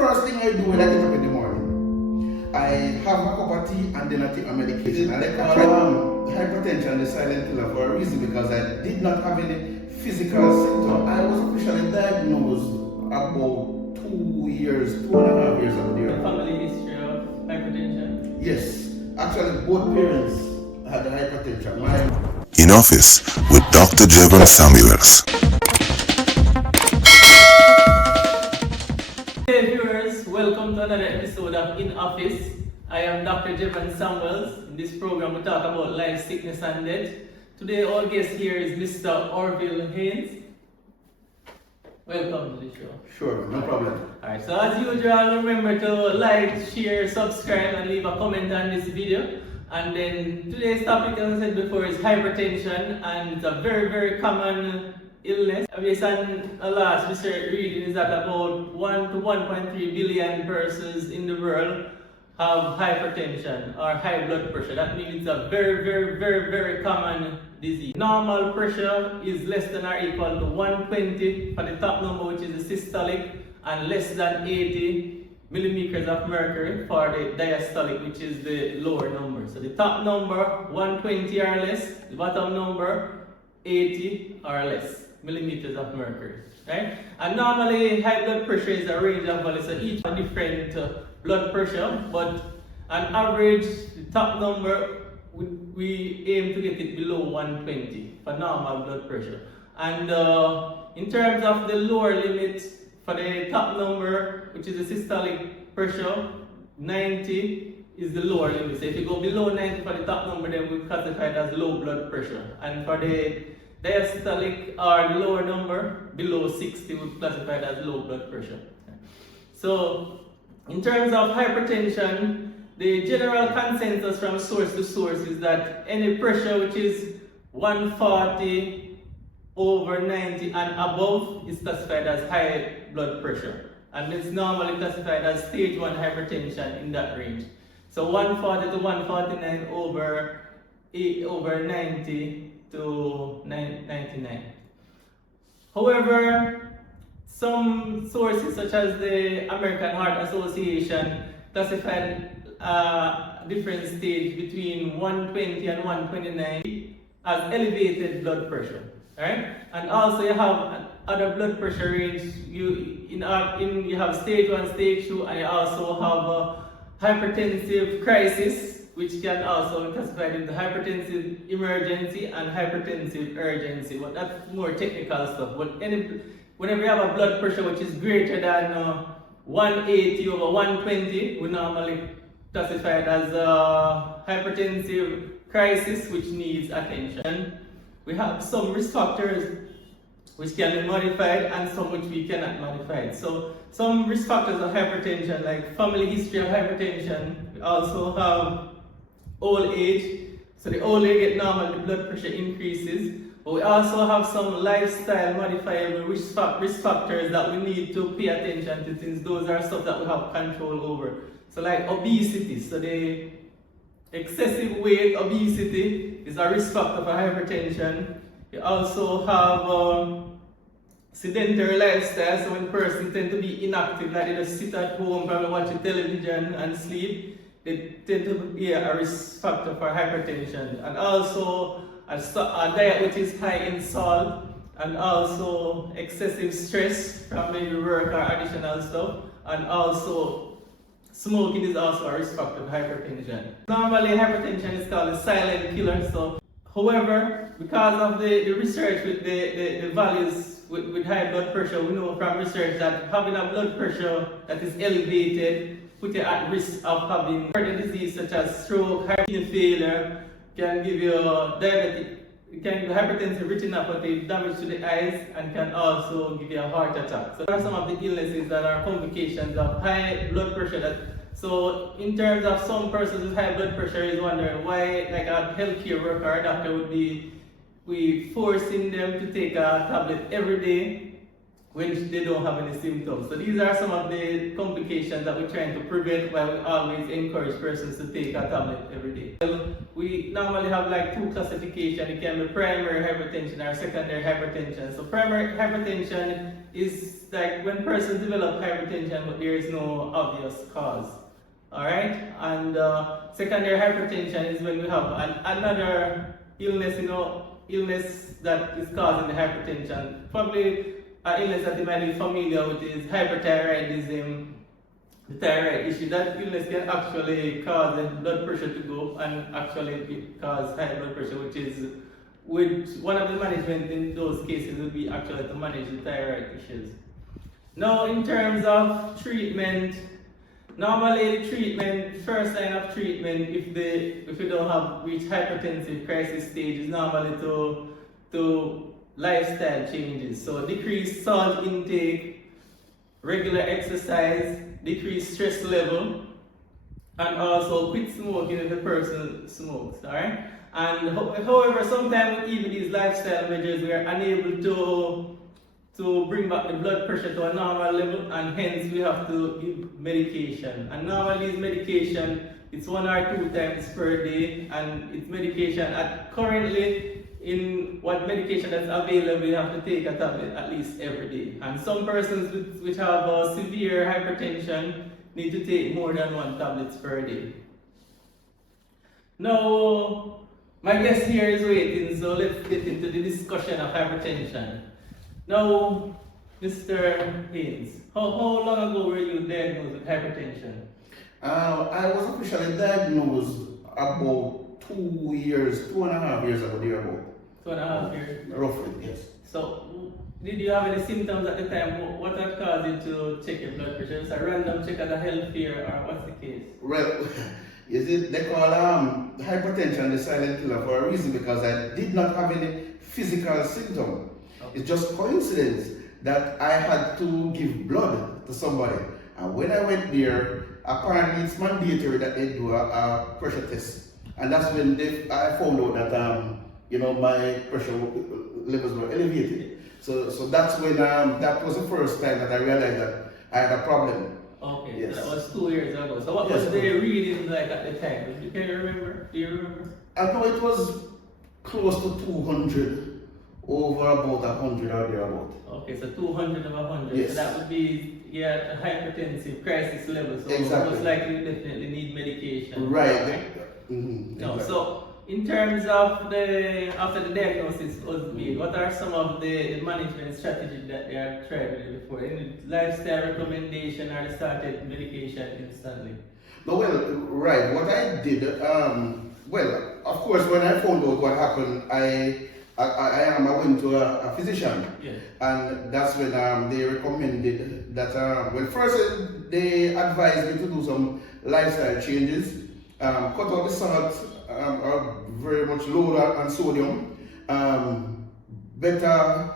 first thing I do when I get up in the morning, I have a cup of tea and then I take my medication. I call hypertension the silent killer for a reason, because I did not have any physical symptoms. I was officially diagnosed about 2.5 years ago. Family history of hypertension? Yes, actually both parents had hypertension. In Office with Dr. Jevon Samuels. Hey viewers, welcome to another episode of In Office. I am Dr. Jevon Samuels. In this program we talk about life, sickness and death. Today our guest here is Mr. Orville Haynes. Welcome to the show. Sure, no problem. Alright, so as usual, remember to like, share, subscribe and leave a comment on this video. And then today's topic, as I said before, is hypertension, and it's a very, very common illness. Based on a last research reading is that about 1 to 1.3 billion persons in the world have hypertension or high blood pressure. That means it's a very, very, very, very common disease. Normal pressure is less than or equal to 120 for the top number, which is the systolic, and less than 80 millimeters of mercury for the diastolic, which is the lower number. So the top number 120 or less, the bottom number 80 or less millimeters of mercury, right? And normally high blood pressure is a range of values, so each have different blood pressure, but on average the top number we aim to get it below 120 for normal blood pressure. And in terms of the lower limit, for the top number, which is the systolic pressure, 90 is the lower limit. So if you go below 90 for the top number, then we classify it as low blood pressure. And for the diastolic or the lower number, below 60, we classify it as low blood pressure. So in terms of hypertension, the general consensus from source to source is that any pressure which is 140 over 90 and above is classified as high blood pressure, and it's normally classified as stage 1 hypertension in that range. So 140 to 149 over 90 to 99. However, some sources such as the American Heart Association classified different stage between 120 and 129 as elevated blood pressure. Right? And also you have other blood pressure range. You have stage 1, stage 2, and you also have a hypertensive crisis, which can also be classified into hypertensive emergency and hypertensive urgency. But that's more technical stuff. But whenever you have a blood pressure which is greater than 180 over 120, we normally classify it as a hypertensive crisis which needs attention. We have some risk factors which can be modified and some which we cannot modify. So some risk factors of hypertension, like family history of hypertension. We also have old age. So the older you get, normal the blood pressure increases. But we also have some lifestyle modifiable risk factors that we need to pay attention to, since those are stuff that we have control over. So like obesity. So the excessive weight, obesity, is a risk factor for hypertension. You also have sedentary lifestyle, so when persons tend to be inactive, like they just sit at home, probably watching television and sleep, they tend to be a risk factor for hypertension. And also a diet which is high in salt, and also excessive stress from maybe work or additional stuff, and also smoking is also a risk factor of hypertension. Normally, hypertension is called a silent killer. So, however, because of the research with the values with high blood pressure, we know from research that having a blood pressure that is elevated puts you at risk of having other disease such as stroke, heart failure, can give you diabetic, it can give you hypertensive retinopathy, damage to the eyes, and can also give you a heart attack. So there are some of the illnesses that are complications of high blood pressure. So in terms of some persons with high blood pressure is wondering why, like a healthcare worker or a doctor would be forcing them to take a tablet every day when they don't have any symptoms. So these are some of the complications that we're trying to prevent, while we always encourage persons to take a tablet every day. Well, we normally have like 2 classifications. It can be primary hypertension or secondary hypertension. So primary hypertension is like when persons develop hypertension, but there is no obvious cause. Alright? And secondary hypertension is when we have another illness, illness that is causing the hypertension. Probably an illness that you might be familiar with is hyperthyroidism, the thyroid issue. That illness can actually cause the blood pressure to go up and actually cause high blood pressure, which one of the management in those cases would be actually to manage the thyroid issues. Now, in terms of treatment, normally first line of treatment, if you don't have reached hypertensive crisis stage, is normally to lifestyle changes. So decrease salt intake, regular exercise, decrease stress level, and also quit smoking if the person smokes. Alright? And however, sometimes even these lifestyle measures, we are unable to bring back the blood pressure to a normal level, and hence we have to give medication. And normally this medication, it's 1 or 2 times per day, and it's medication currently in what medication that's available, you have to take a tablet at least every day. And some persons which have severe hypertension need to take more than 1 tablet per day. Now, my guest here is waiting, so let's get into the discussion of hypertension. Now, Mr. Haynes, how long ago were you diagnosed with hypertension? I was officially diagnosed about 2 years, 2.5 years ago, thereabout. 2.5 years? Roughly, yes. So, did you have any symptoms at the time? What had caused you to check your blood pressure? Was it a random check at a health fair, or what's the case? Well, they call hypertension the silent killer for a reason, because I did not have any physical symptom. Okay. It's just coincidence that I had to give blood to somebody. And when I went there, apparently it's mandatory that they do a pressure test. And that's when I found out that my pressure levels were elevated. So that's when that was the first time that I realized that I had a problem. Okay, yes. So that was 2 years ago. So what was the reading like at the time? Can you remember? Do you remember? I know it was close to 200 over about 100 or thereabout. Okay, so 200 over 100. Yes. So that would be a hypertensive crisis level. So exactly. most likely you definitely need medication. Right. No, exactly. so in terms of after the diagnosis was made, what are some of the management strategies that they have tried with you before? Any lifestyle recommendation, or started medication instantly? No, well, right. What I did, of course, when I found out what happened, I went to a physician, yes. And that's when they recommended that. First they advised me to do some lifestyle changes, cut out the salt, very much lower on sodium, better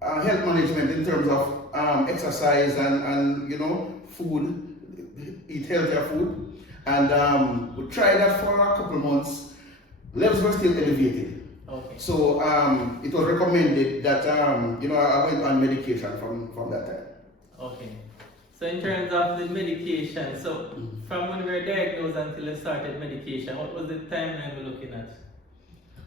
health management in terms of exercise and food, eat healthier food, and we tried that for a couple months. Levels were still elevated. Okay. So it was recommended that I went on medication from that time. Okay. So in terms of the medication, so from when we were diagnosed until you started medication, what was the timeline we're looking at?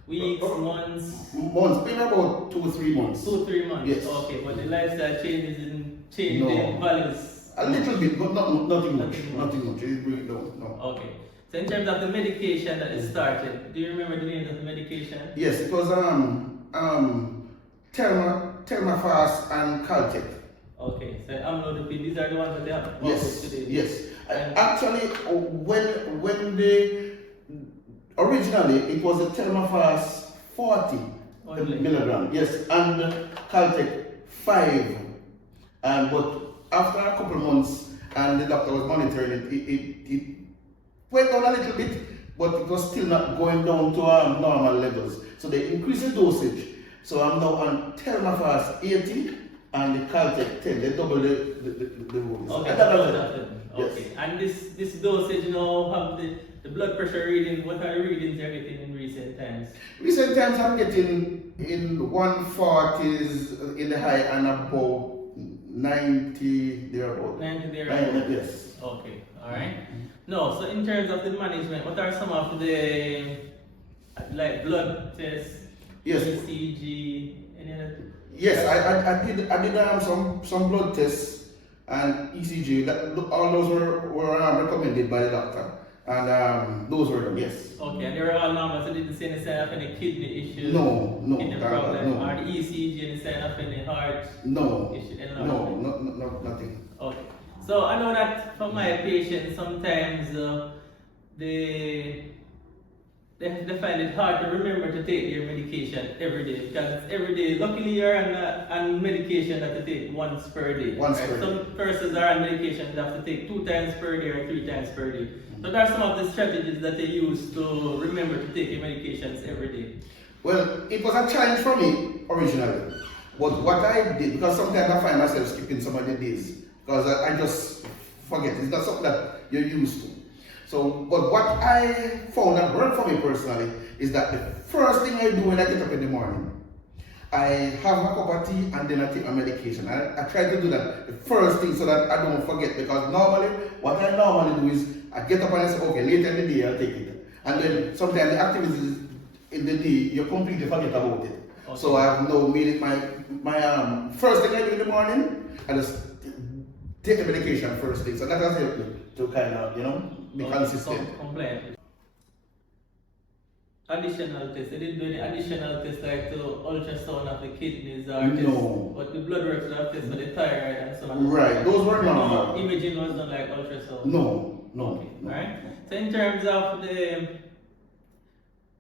Weeks, months? Months, been about 2 or 3 months. 2 or 3 months? Yes. Okay, but the lifestyle changes didn't change the values? A little bit, but nothing much. Nothing much. It really don't, no. Okay. So in terms of the medication that is started, do you remember the name of the medication? Yes, it was Thermafast and Caltech. Okay, so amlodipine, these are the ones that they have Yes, today. yes. Actually, when they originally it was a Thermafast 40 milligram, yes, and Caltech 5, but after a couple of months, and the doctor was monitoring it went down a little bit, but it was still not going down to normal levels. So they increased the dosage. So I'm now on Thermafast 80 and the Caltech 10. They double the dose. Okay, yes. Okay. And this dosage have the blood pressure reading. What are the readings you're getting in recent times? Recent times I'm getting in 140s in the high and above 90 thereabout. 90 thereabout? Yes. Okay, alright. No, so in terms of the management, what are some of the blood tests, yes. ECG, any other? Yes, I did some blood tests and ECG. All those were recommended by the doctor, and those were them. Yes. Okay, and they were all normal, so didn't see any sign of any kidney issues? No, kidney problem, or the ECG, any sign of any heart issue? Nothing. Okay. So I know that for my patients, sometimes they find it hard to remember to take their medication every day, because it's every day. Luckily, you're on medication that they take once per day. Some persons are on medication that have to take 2 times per day or 3 times per day. So there are some of the strategies that they use to remember to take your medications every day. Well, it was a challenge for me originally, but what I did, because sometimes I find myself skipping some of the days, because I just forget. It's not something that you're used to. So, but what I found that worked for me personally is that the first thing I do when I get up in the morning, I have my cup of tea and then I take my medication. I try to do that the first thing so that I don't forget, because normally, what I normally do is I get up and I say, okay, later in the day I'll take it. And then sometimes the activities in the day, you completely forget about it. Okay. So I have now made it my first thing I do in the morning, I just take the medication first thing. So that has helped me to kind of, be consistent. Completely. Additional tests. They didn't do any additional tests like the ultrasound of the kidneys or no. But the blood works are tests for the thyroid and so on. Right, those were normal. No, imaging was done like ultrasound. No. Okay. Alright. So in terms of the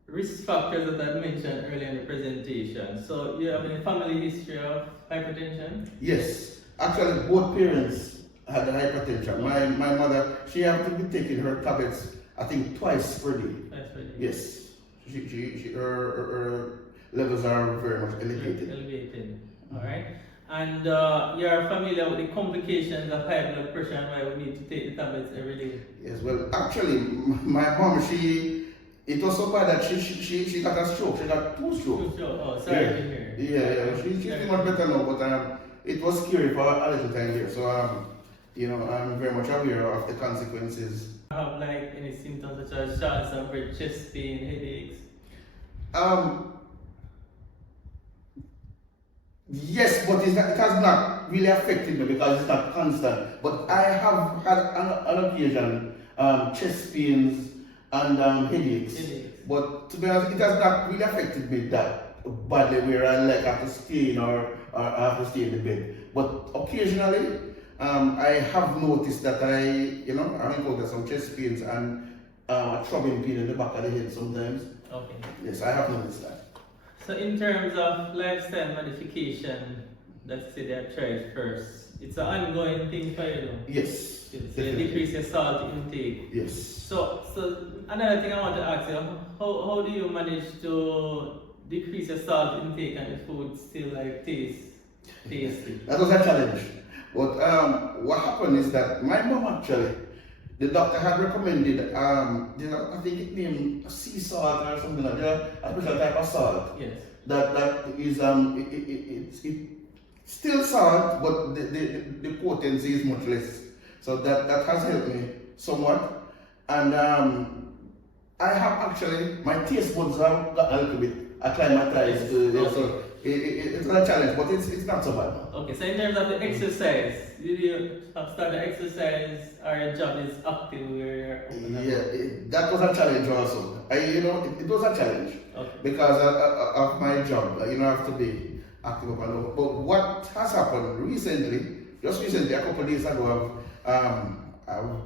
risk factors that I mentioned earlier in the presentation, so you have a family history of hypertension? Yes. Actually, both parents had hypertension. My mother, she had to be taking her tablets, I think, twice per day. Twice per day. Yes. Her levels are very much elevated. Elevated. All right. And you are familiar with the complications of high blood pressure and why we need to take the tablets every day? Yes. Well, actually, my mom, it was so bad that she got a stroke. She got 2 strokes. 2 strokes. Oh, sorry to hear. Yeah. She's much better now, but it was scary for a little time here. So I'm very much aware of the consequences. Have like any symptoms such as shortness of breath, chest pain, headaches? Yes, but it has not really affected me because it's not constant. But I have had on occasion chest pains and headaches. But to be honest, it has not really affected me that badly where I have to stay in or I have to stay in the bed. But occasionally, I have noticed that I encounter some chest pains and a throbbing pain in the back of the head sometimes. Okay. Yes, I have noticed that. So in terms of lifestyle modification, let's say they are tried first, it's an ongoing thing for you? Yes. So you decrease your salt intake? Yes. So another thing I want to ask you, how do you manage to decrease your salt intake and the food still like tasty? That was a challenge. But what happened is that my mom actually, the doctor had recommended, I think it named sea salt or something like that, a special type of salt. Yes. That is, it's still salt, but the potency is much less. So that has helped me somewhat. And I have actually, my taste buds have got a little bit acclimatized to so it's a challenge, but it's not so bad. Okay, so in terms of the exercise, did you have started exercise or your job is active where you're that was a challenge also. It was a challenge because of my job. I have to be active up and over. But what has happened just recently, a couple of days ago, I've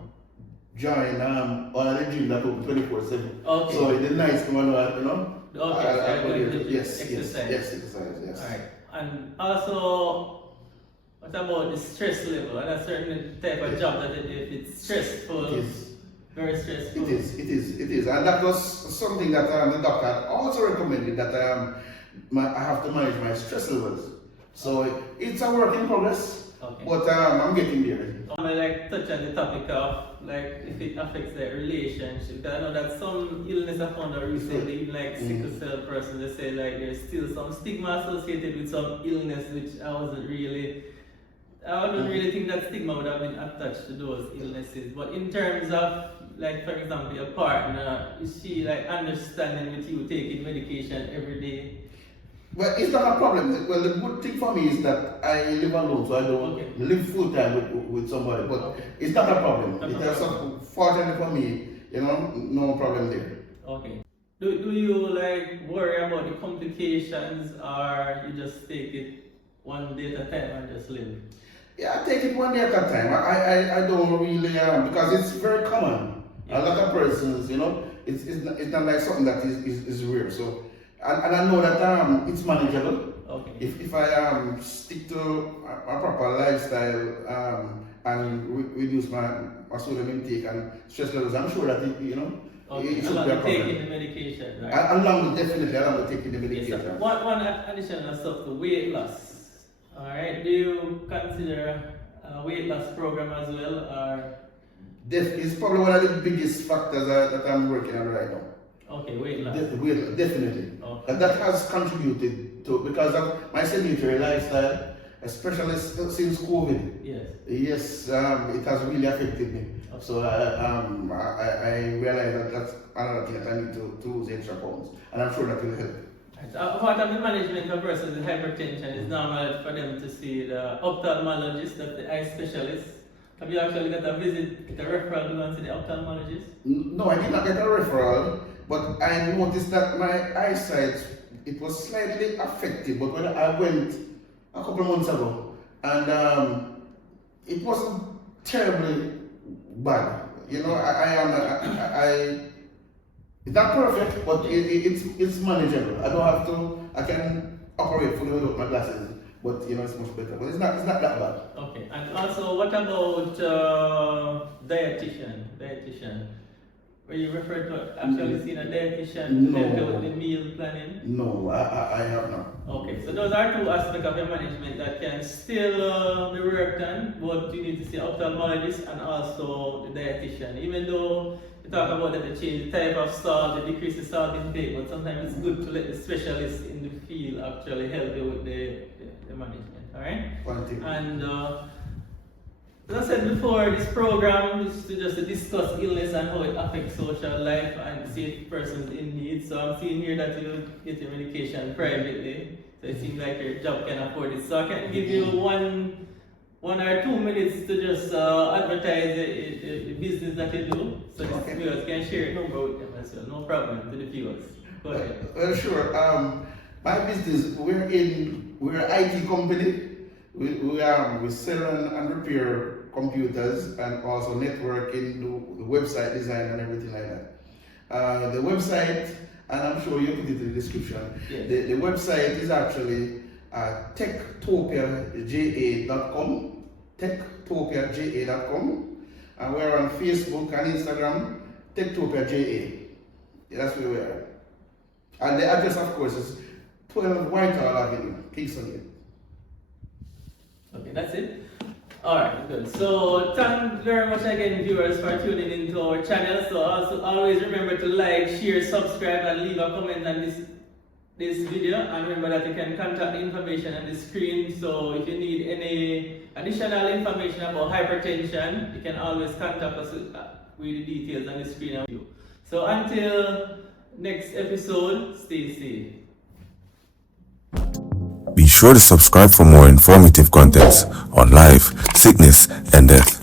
joined on a gym that open 24/7. Okay. So it's nice to know, Okay, yes, exercise. Yes. Alright. And also, what about the stress level? And a certain type of job that if it's stressful, it is. Very stressful. It is. And that was something that the doctor also recommended, that I have to manage my stress levels. So it's a work in progress. Okay. But I'm getting there. I touch on the topic of if it affects the relationship. Because I know that some illness I found out recently, even sickle cell person, they say there's still some stigma associated with some illness, which I wouldn't really think that stigma would have been attached to those illnesses. But in terms of for example, your partner, is she understanding with you taking medication every day? But it's not a problem. Well, the good thing for me is that I live alone, so I don't live full time with somebody. But it's not a problem. It has some fortunately for me, no problem there. Okay. Do you like worry about the complications, or you just take it one day at a time and just live? Yeah, I take it one day at a time. I don't really because it's very common. A lot of persons, it's not like something that is rare. So and I know that it's manageable. Okay. If I stick to a proper lifestyle and reduce my sodium intake and stress levels, I'm sure that it should along be a with problem. taking the medication, right? Along with taking the medication. Yes, one additional stuff, the weight loss. All right. Do you consider a weight loss program as well, or? It's probably one of the biggest factors that I'm working on right now. Okay, weight loss. Definitely. Okay. And that has contributed to, because of my sedentary lifestyle, especially since COVID. Yes. Yes, it has really affected me. Okay. So I realize that that's another thing that I need to lose extra pounds, and I'm sure that will help. Part of the management of persons with hypertension is normal for them to see the ophthalmologist, the eye specialist. Have you actually got a visit, a referral to go and see the ophthalmologist? No, I did not get a referral, but I noticed that my eyesight, it was slightly affected. But when I went a couple of months ago, and it wasn't terribly bad. It's not perfect, but it's manageable. I can operate fully without my glasses, but it's much better. But it's not that bad. Okay, and also what about dietitian? Were you referred to actually seeing a dietitian to help you with the meal planning? No, I have not. Okay, so those are two aspects of your management that can still be worked on, but you need to see ophthalmologist and also the dietitian. Even though you talk about that they change the type of salt, they decrease the salt intake, but sometimes it's good to let the specialist in the field actually help you with the management, alright? And as I said before, this program is to discuss illness and how it affects social life and see if persons in need. So I'm seeing here that you get your medication privately. So it seems like your job can afford it. So I can give you one or 2 minutes to just advertise the business that you do. So the viewers can share your number with them as well. No problem to the viewers. Go ahead. Sure. My business, we're an IT company. We sell and repair computers and also networking, do the website design and everything like that. The website, and I'm sure you put it in the description, yes. The website is actually techtopiaja.com, techtopiaja.com, and we're on Facebook and Instagram, techtopiaja. That's where we are. And the address, of course, is 12 Whitehall Avenue, Kingston. Okay, that's it. Alright, good. So thank you very much again, viewers, for tuning into our channel. So also always remember to like, share, subscribe, and leave a comment on this video. And remember that you can contact the information on the screen. So if you need any additional information about hypertension, you can always contact us with the details on the screen. So until next episode, stay safe. Be sure to subscribe for more informative contents on life, sickness, and death.